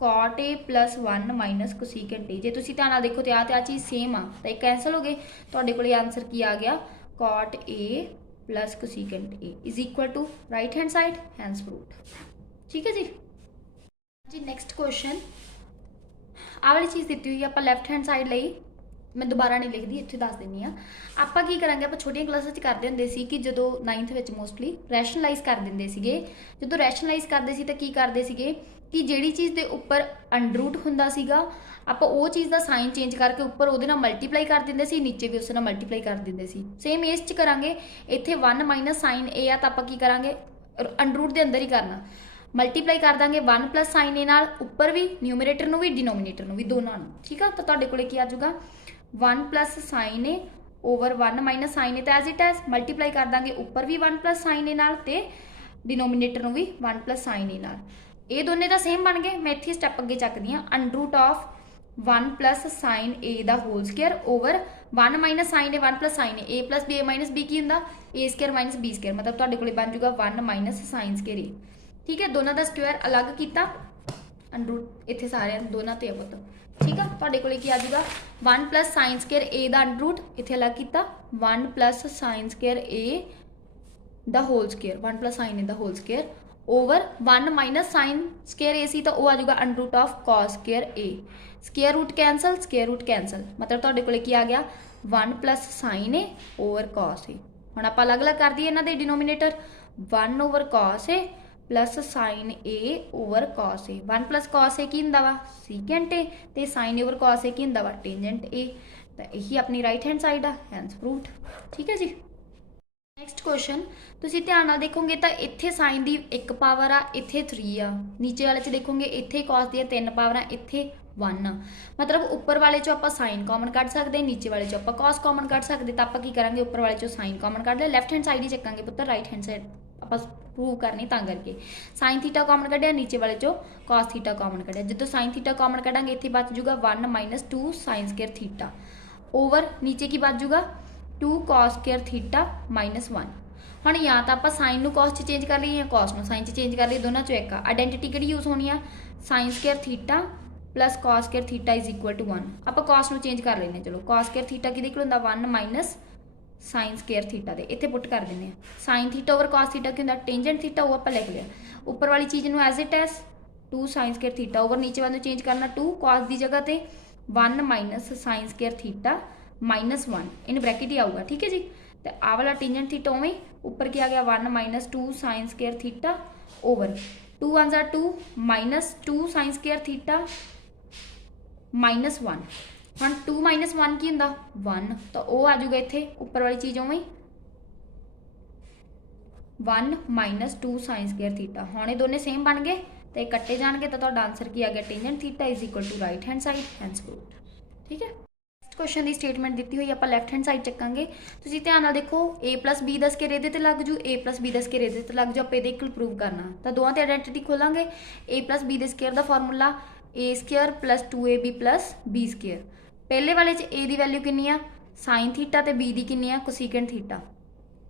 cot A plus 1 minus cosecant a. जे तुसीं ध्यान नाल देखो तो आ चीज़ सेम आ तो एक कैंसल हो गए, तुहाडे कोले आंसर की आ गया cot A plus cosecant A is equal to right hand side, hence proved. ठीक है जी। जी नैक्सट क्वेश्चन, आ वाली चीज़ दी हुई आप लैफ्ट हैंड साइड ली, मैं दोबारा नहीं लिखती, इत्थे दस देनी हाँ। आप की करांगे, आप छोटिया क्लासां च करते होंदे सी कि जो 9th में मोस्टली रैशनलाइज कर देंगे सीगे, जो रैशनलाइज करते सी तो की करते सीगे कि जिहड़ी चीज़ के उपर अंडरूट हुंदा सीगा आप वो चीज़ का साइन चेंज करके उपर वो मल्टीप्लाई कर देंगे सी, नीचे भी उस मल्टीप्लाई कर देंगे सी। सेम इस च करांगे, इत्थे 1 माइनस साइन ए आ तो आप की करांगे अंडरूट के अंदर ही करना, मल्टीप्लाई कर देंगे 1 प्लस साइन ए नाल, उपर भी न्यूमरेटर भी डिनोमीनेटर भी दोनों। ठीक है, तो तुहाडे कोले की आ जाऊगा 1 plus sine a over 1 minus sine ए तो एज इट एज, मल्टीप्लाई कर देंगे उपर भी 1 प्लस साइन ए नाल ते डिनोमीनेटर भी 1 प्लस साइन ए नाल, ये दोनों का सेम बन गए। मैं इत्थे स्टैप अगे चकदी हाँ, under root of 1 plus sine a दा whole square over 1 minus sine a 1 plus sine a plus B A minus b की हुंदा a square minus B square, मतलब तुहाडे कोले बन जूगा 1 माइनस साइन स्केयर ए। ठीक है, दोनों का स्क्वायर अलग किया, अंडरूट इत्थे सारे दोनों ते पुत। ठीक है, तुहाडे कोले की आ जाऊगा 1 प्लस साइन स्केयर ए दा अंडरूट इत्थे अलग किया, 1 प्लस साइन स्केयर ए दा whole square, 1 plus sine a दा whole square over 1 minus sine square a सी तो वह आ जाऊगा under root of cos square A, square root cancel, मतलब तुहाडे कोले की आ गया 1 plus sine a over cos a. हुण आपां अलग अलग कर दिए इन्हां दे denominator, 1 over cos a plus sine a over cos a, 1 plus cos a की हुंदा वा सीकेंट ए ते sign a over cos a की हुंदा वा टेंजेंट ए, तो यही अपनी राइट हैंड साइड आ, हैंस प्रूव्ड। ठीक है जी। नैक्सट क्वेश्चन तुसीं ध्यान नाल देखोगे तो इत्थे साइन की 1 पावर आ, इत्थे 3 आ, नीचे वाले च देखोगे इत्थे कॉस दी 3 पावर आ, इत्थे 1 आ, मतलब उपर वाले चो आप साइन कॉमन कढ़ सकते, नीचे वाले चो आप कॉस कॉमन कढ़ सकते, तो आप की करांगे उपर वाले चो साइन कॉमन कढ़ लिया, लैफ्ट हैंड साइड ही चकांगे पुत्र, राइट हैंड साइड आप प्रूव करनी तां करके साइन थीटा कॉमन कढ़िया, नीचे वाले चो कॉस थीटा कॉमन कढ़िया, जो साइन थीटा कॉमन कढ़ांगे इत्थे बच जूगा 1 minus 2 sine square theta over नीचे की बच जूगा 2 कॉस स्केयर थीटा माइनस 1। हुण या तो आप साइन नूं कॉस च चेंज कर लीए या कॉस नूं साइन च चेंज कर लीए, दोनों चो एक आइडेंटिटी किहड़ी यूज होनी आ, sine square theta plus cos square theta is equal to 1। आप कॉस नूं चेंज कर लेने, चलो कॉस स्केयर थीटा कि हुंदा 1 माइनस साइन स्केयर थीटा दे इत्थे पुट कर देने, sign theta over cos theta कि हुंदा टेंजेंट थीटा, वो आप लिख लिया, उपर वाली चीज़ नूं as it is 2 sine square theta over नीचे वाले चेंज करना 2 कॉस की जगह ते 1 minus sine square theta minus 1 in bracket ही आऊगा। ठीक है जी, तो आ वाला टेंजेंट थीटा उवें उपर क्या आ गया 1 minus 2 sine square theta over 2 1 ज़ा 2 minus 2 sine square theta minus 1। हम 2 माइनस 1 की हुंदा 1, तो वह आ जाऊगा इत्थे उपर वाली चीज़ उवें 1 माइनस 2 साइन स्केयर थीटा। हुण ये दोने सेम बन गए तो कट्टे जाएंगे, तो आंसर की आ गया tangent theta is equal to right hand side, hence proved. ठीक है, क्वेश्चन की स्टेटमेंट दी हुई आप लैफ्ट हैंड साइड चकांगे, तुसीं ध्यान नाल देखो ए प्लस बी दा स्केयर इहदे ते लग जू, ए प्लस बी दा स्केयर इहदे ते लग जू, आप इहदे इक्वल प्रूव करना, तो दोवां ते आइडेंटिटी खोलांगे, ए प्लस बी दे स्केयर दा formula a square plus 2ab plus b square, पहले वाले च ए दी वैल्यू कितनी आ साइन थीटा ते बी दी कितनी आ कोसीकेंट थीटा,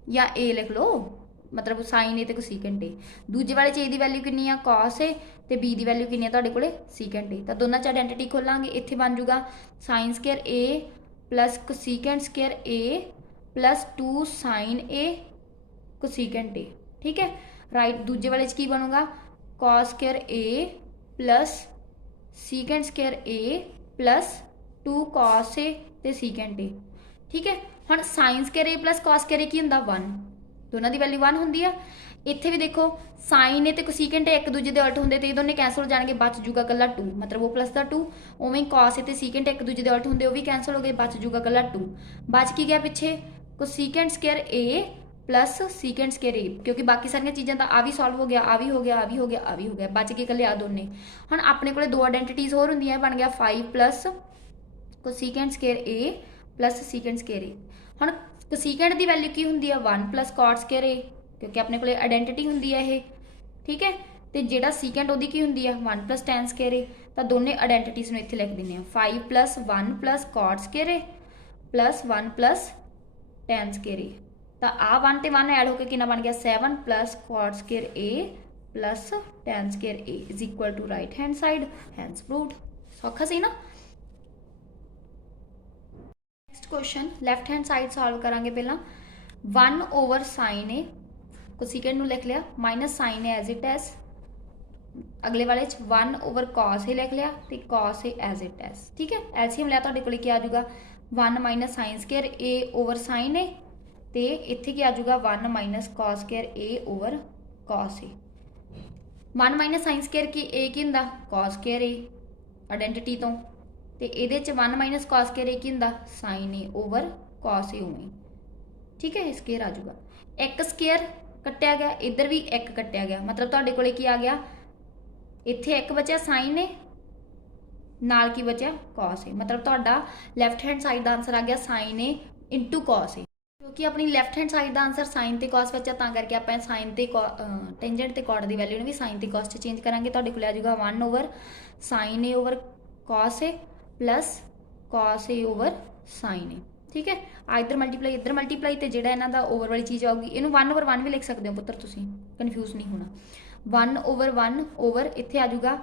या ए लिख लो मतलब साइन ए ते कोसीकेंट ए, दूजे वाले च ए दी वैल्यू कितनी आ कॉस ए ते बी दी वैल्यू कितनी आ तुहाडे कोले सीकेंट ए, तो दोनों च आइडेंटिटी खोलांगे, इत्थे बन जूगा sine square A plus cosecant square A plus 2 sign A cosecant a. ठीक है, राइट दूजे वाले की बनूगा cos square A plus secant square A plus 2 cos A ते सीकेंट ए, ठीक है। हुण sign square A plus cos square ए की हुंदा 1, दोनों की वैल्यू 1 होंदी आ। इत्थे भी देखो साइन ए ते कोसीकेंट ए एक दूजे दे उल्ट होंदे ते दोनों कैंसल हो जाएंगे, बच जूगा कल्ला 2, मतलब वो प्लस दा 2। उवें कॉस ए ते सीकेंट एक दूजे दे उल्ट होंदे, वो भी कैंसल हो गए, बच जूगा कल्ला 2। बच की गया पिछे cosecant square A plus secant square ए, क्योंकि बाकी सारिया चीज़ों का आ भी सॉल्व हो गया, आ भी हो गया, आ भी हो गया, आ भी हो गया, बच के कल्ले आ दोने। हुण अपने को दो आइडेंटिटीज़ होर होंदियां, बन गया 5 plus cosecant square A plus secant square A. हुण कोसीकेंट की वैल्यू की होंदी है 1 प्लस कॉट स्केयर ए, क्योंकि अपने को आइडेंटिटी होंदी है ये, ठीक है। तो जिहड़ा सीकेंट उहदी की होंदी है 1 प्लस टैन स्केयर ए, तो दोनों आइडेंटिटीज़ में इत्थे लिख दिंदे आ 5 plus 1 plus cot square A plus 1 plus tan square a. तो आ 1 ते 1 ऐड होकर कितना बन गया 7 plus cot square A plus tan square A is equal to right hand side, hence proved. सौखा सी ना। Next question left hand side solve करांगे। पहला 1 ओवर साइन ए कोसीकेंट लिख लिया minus sine A as it is, अगले वाले 1 over cos A लिख लिया तो cos A as it is, ठीक है। एलसीएम लिया तो क्या आ जाऊगा 1 minus sine square A over sine ए, तो इत्थे क्या आ जाऊगा 1 minus cos square A over cos a. 1 minus sine square की ए की हुंदा कॉस स्केयर ए आइडेंटिटी तो ये 1 माइनस कॉस स्केयर ए की हुंदा साइन ए ओवर कॉस ए उवें, ठीक है। स्केयर आ जाऊगा, एक स्केयर कट्टिया गया, इधर भी एक कट्टिया गया, मतलब तुहाडे कोले की आ गया इत्थे एक बचा साइन ए नाल की बचा कॉस ए, मतलब तुहाडा लैफ्ट हैंड साइड का आंसर आ गया साइन ए इंटू कॉस ए, क्योंकि अपनी लैफ्ट हैंड साइड का आंसर साइन ते कॉस बचा, तां करके आप साइन ते टेंजेंट ते कॉट की वैल्यू भी साइन ते कॉस चेंज करांगे। तुहाडे कोल आ जाऊगा 1 over sine a over cos a plus cos A over sine ए, ठीक है। इधर मल्टीप्लाई तो जोड़ा इन्हों का ओवर वाली चीज़ आऊगी, इनू 1 ओवर 1 भी लिख सकते हो पुत्र, तुसीं कन्फ्यूज नहीं होना। 1 ओवर 1 ओवर इत्थे आ जाऊगा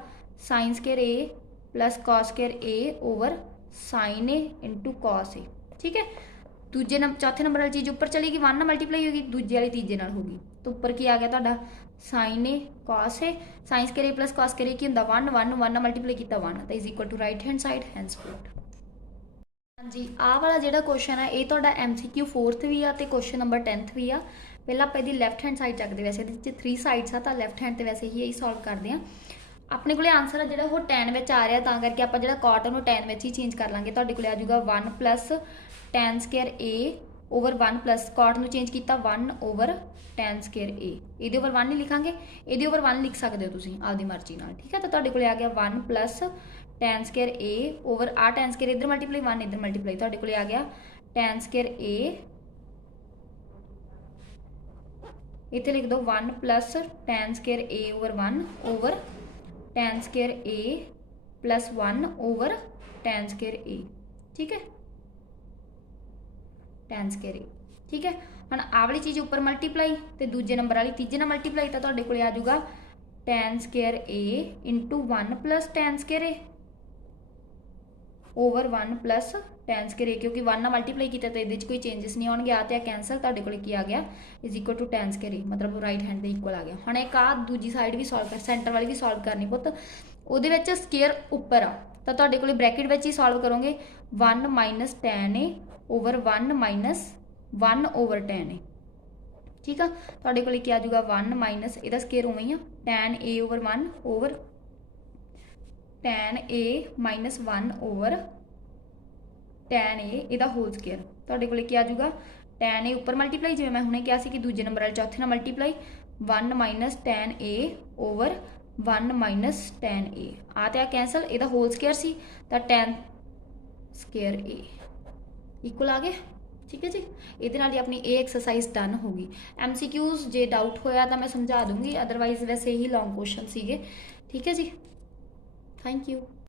sine square A plus cos square A over sine a into cos ए, ठीक है। दूजे चौथे नंबर वाली चीज़ उपर चलेगी, 1 नाल मल्टीप्लाई होगी, दूजे वाली तीजे नाल होगी, तो उपर की आ गया तुहाडा sign A cos A, sign square A plus cos square ए की हुंदा 1 1 1 नाल मल्टीप्लाई किया 1, तो is equal to right hand side, hence proved. हाँ जी, आ वाला जो क्वेश्चन है ये तुहाडा MCQ 4th भी आ ते क्वेश्चन नंबर 10th भी आ। पहला आप इसकी लैफ्ट हैंड साइड चकते, वैसे ये 3 साइड्स आ, तो लैफ्ट हैंड तो वैसे ही यही सॉल्व करते हैं। अपने को आंसर है जो टैन में आ रहा, तां करके आप जो कॉट है टैन में ही चेंज कर लाँगे। तुहाडे कोल आ जाऊगा 1 plus tan square A over 1 plus cot में चेंज किया 1 ओवर टैन स्केयर ए, ये ओवर 1 नहीं लिखांगे, ये ओवर 1 लिख सकते हो तुसीं आपकी मर्जी नाल, ठीक है। तो तुहाडे कोल आ गया 1 plus tan square A over uh tan square इधर मल्टीप्लाई 1 इधर मल्टीप्लाई, तुहाडे कोल आ गया टैन स्केयर ए, इत्थे लिख दो 1 plus tan square A over tan square A plus 1 over tan square a, ठीक है, टैन स्केयर ए, ठीक है। हुण आ वाली चीज़ उपर मल्टीप्लाई तो दूजे नंबर वाली तीजे नाल मल्टीप्लाई, तो तुहाडे कोल आ जाऊगा tan square A into 1 plus tan square A over 1 plus tan square ए, क्योंकि 1 नाल मल्टीप्लाई किया तो ये कोई चेंजिस नहीं आउणगे, आते कैंसल, तुहाडे कोल की आ गया is equal to tan square a, मतलब राइट हैंड के इक्वल आ गया। हुण एक आ दूजी साइड भी सॉल्व कर, सेंटर वाली भी सॉल्व करनी पुत, उहदे विच स्केयर उपर आ, तो तुहाडे कोल ब्रैकेट विच ही सॉल्व करोगे 1 minus tan A over 1 minus 1 over tan A, ठीक है। तुहाडे कोल की आ जाऊगा 1 माइनस इहदा square उवें he uh tan A over 1 over tan A minus 1 over tan A इहदा होल स्केयर, तुहाडे कोल की आ जाऊगा टैन ए उपर मल्टीप्लाई, जिवें मैं हुणे कहा सी कि दूजे नंबर वाले चौथे नाल multiply 1 minus tan A over 1 minus tan A, आते आ कैंसल, इहदा होल स्केयर सी तो टैन स्केयर ए इक्वल आ गए, ठीक है जी। ये नाल ही अपनी ये एक्सरसाइज डन होगी। MCQs जे डाउट होया तो मैं समझा दूंगी, अदरवाइज वैसे ही लॉन्ग क्वेश्चन सीगे, ठीक है जी। Thank you.